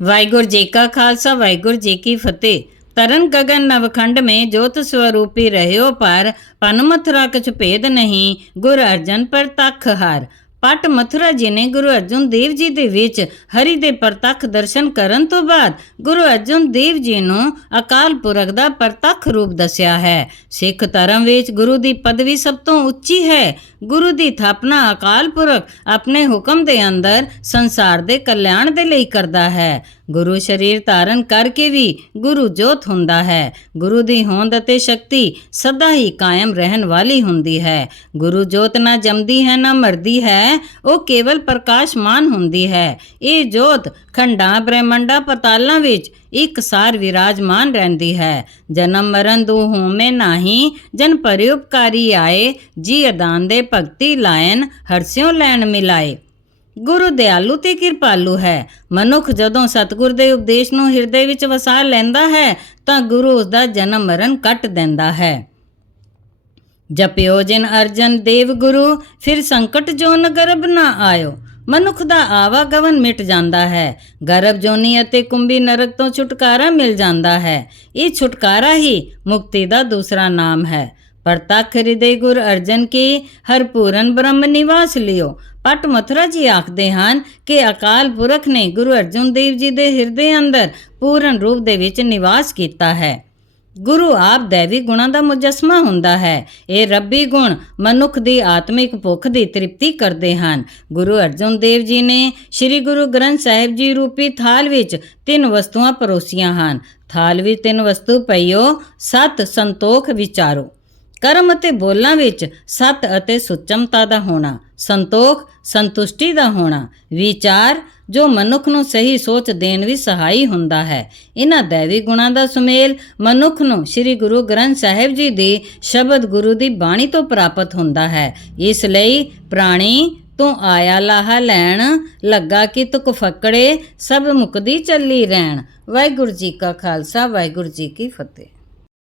ਵਾਹਿਗुरु जी का खालसा वाहिगुरु जी की फतेह तरन गगन नवखंड में ज्योत स्वरूपी रहयो पर पनमथरा कछ भेद नहीं गुर अर्जन पर तख हार ਪਟ ਮਥੁਰਾ ਜੀ ਨੇ ਗੁਰੂ ਅਰਜਨ ਦੇਵ ਜੀ ਦੇ ਵਿੱਚ ਹਰੀ ਦੇ ਪ੍ਰਤੱਖ ਦਰਸ਼ਨ ਕਰਨ ਤੋਂ ਬਾਅਦ ਗੁਰੂ ਅਰਜਨ ਦੇਵ ਜੀ ਨੂੰ ਅਕਾਲ ਪੁਰਖ ਦਾ ਪ੍ਰਤੱਖ ਰੂਪ ਦੱਸਿਆ ਹੈ। ਸਿੱਖ ਧਰਮ ਵਿੱਚ ਗੁਰੂ ਦੀ ਪਦਵੀ ਸਭ ਤੋਂ ਉੱਚੀ ਹੈ। ਗੁਰੂ ਦੀ ਥਾਪਨਾ ਅਕਾਲ ਪੁਰਖ ਆਪਣੇ ਹੁਕਮ ਦੇ ਅੰਦਰ ਸੰਸਾਰ ਦੇ ਕਲਿਆਣ ਦੇ ਲਈ ਕਰਦਾ ਹੈ। ਗੁਰੂ ਸਰੀਰ ਧਾਰਨ ਕਰਕੇ ਵੀ ਗੁਰੂ ਜੋਤ ਹੁੰਦਾ ਹੈ। ਗੁਰੂ ਦੀ ਹੋਂਦ ਅਤੇ ਸ਼ਕਤੀ ਸਦਾ ਹੀ ਕਾਇਮ ਰਹਿਣ ਵਾਲੀ ਹੁੰਦੀ ਹੈ। ਗੁਰੂ ਜੋਤ ਨਾ ਜੰਮਦੀ ਹੈ, ਨਾ ਮਰਦੀ ਹੈ, ਉਹ ਕੇਵਲ ਪ੍ਰਕਾਸ਼ਮਾਨ ਹੁੰਦੀ ਹੈ। ਇਹ ਜੋਤ ਖੰਡਾਂ, ਬ੍ਰਹਮੰਡਾਂ ਪਤਾਲਾਂ ਵਿੱਚ ਇੱਕ ਸਾਰ ਵਿਰਾਜਮਾਨ ਰਹਿੰਦੀ ਹੈ। ਜਨਮ ਮਰਨ ਦੋ ਹੋਮੇ ਨਾਹੀ ਜਨ ਪਰਿਉਪਕਾਰੀ ਆਏ ਜੀ ਅਦਾਨ ਦੇ ਭਗਤੀ ਲਾਇਨ ਹਰਸਿਓ ਲੈਣ ਮਿਲਾਏ। ਗੁਰੂ ਦਿਆਲੂ ਤੇ ਕਿਰਪਾਲੂ ਹੈ। ਮਨੁੱਖ ਜਦੋਂ ਸਤਿਗੁਰ ਦੇ ਉਪਦੇਸ਼ ਨੂੰ ਹਿਰਦੇ ਵਿੱਚ ਵਸਾ ਲੈਂਦਾ ਹੈ, ਤਾਂ ਗੁਰੂ ਉਸ ਦਾ ਜਨਮ ਮਰਨ ਕੱਟ ਦਿੰਦਾ ਹੈ। ਜਪਿਓ ਜਿਨ ਅਰਜਨ ਦੇਵ ਗੁਰੂ, ਫਿਰ ਸੰਕਟ ਜੋ ਨ ਗਰਭ ਨਾ ਆਇਓ। ਮਨੁੱਖ ਦਾ ਆਵਾਗਮਨ ਮਿਟ ਜਾਂਦਾ ਹੈ। ਗਰਭ ਜੋਨੀ ਅਤੇ ਕੁੰਭੀ ਨਰਕ ਤੋਂ ਛੁਟਕਾਰਾ ਮਿਲ ਜਾਂਦਾ ਹੈ। ਇਹ ਛੁਟਕਾਰਾ ਹੀ ਮੁਕਤੀ ਦਾ ਦੂਸਰਾ ਨਾਮ ਹੈ। ਪ੍ਰਤੱਖ ਹਿਰਦੇ ਗੁਰ ਅਰਜਨ ਕੀ ਹਰ ਪੂਰਨ ਬ੍ਰਹਮ ਨਿਵਾਸ ਲਿਓ। ਪਟ ਮਥੁਰਾ ਜੀ ਆਖਦੇ ਹਨ ਕਿ ਅਕਾਲ ਪੁਰਖ ਨੇ ਗੁਰੂ ਅਰਜਨ ਦੇਵ ਜੀ ਦੇ ਹਿਰਦੇ ਅੰਦਰ ਪੂਰਨ ਰੂਪ ਦੇ ਵਿੱਚ ਨਿਵਾਸ ਕੀਤਾ ਹੈ। ਗੁਰੂ ਆਪ ਦੇਵੀ ਗੁਣਾਂ ਦਾ ਮੁਜਸਮਾ ਹੁੰਦਾ ਹੈ। ਇਹ ਰੱਬੀ ਗੁਣ ਮਨੁੱਖ ਦੀ ਆਤਮਿਕ ਭੁੱਖ ਦੀ ਤ੍ਰਿਪਤੀ ਕਰਦੇ ਹਨ। ਗੁਰੂ ਅਰਜਨ ਦੇਵ ਜੀ ਨੇ ਸ੍ਰੀ ਗੁਰੂ ਗ੍ਰੰਥ ਸਾਹਿਬ ਜੀ ਰੂਪੀ ਥਾਲ ਵਿੱਚ ਤਿੰਨ ਵਸਤੂਆਂ ਪਰੋਸੀਆਂ ਹਨ। ਥਾਲ ਵਿੱਚ ਤਿੰਨ ਵਸਤੂ ਪਈਓ। ਸਤ ਸੰਤੋਖ ਵਿਚਾਰੋ। ਕਰਮ ਅਤੇ ਬੋਲਾਂ ਵਿੱਚ ਸਤ ਅਤੇ ਸੁਚਮਤਾ ਦਾ ਹੋਣਾ, ਸੰਤੋਖ, ਸੰਤੁਸ਼ਟੀ ਦਾ ਹੋਣਾ, ਵਿਚਾਰ, ਜੋ ਮਨੁੱਖ ਨੂੰ ਸਹੀ ਸੋਚ ਦੇਣ ਵਿੱਚ ਸਹਾਈ ਹੁੰਦਾ ਹੈ। ਇਹਨਾਂ ਦੇਵੀ ਗੁਣਾਂ ਦਾ ਸੁਮੇਲ ਮਨੁੱਖ ਨੂੰ ਸ੍ਰੀ ਗੁਰੂ ਗ੍ਰੰਥ ਸਾਹਿਬ ਜੀ ਦੀ ਸ਼ਬਦ ਗੁਰੂ ਦੀ ਬਾਣੀ ਤੋਂ ਪ੍ਰਾਪਤ ਹੁੰਦਾ ਹੈ। ਇਸ ਲਈ ਪ੍ਰਾਣੀ ਤੂੰ ਆਇਆ ਲਾਹਾ ਲੈਣ, ਲੱਗਾ ਕਿ ਤੁਕ ਫਕੜੇ, ਸਭ ਮੁਕਦੀ ਚੱਲੀ ਰਹਿਣ। ਵਾਹਿਗੁਰੂ ਜੀ ਕਾ ਖਾਲਸਾ, ਵਾਹਿਗੁਰੂ ਜੀ ਕੀ ਫਤਿਹ।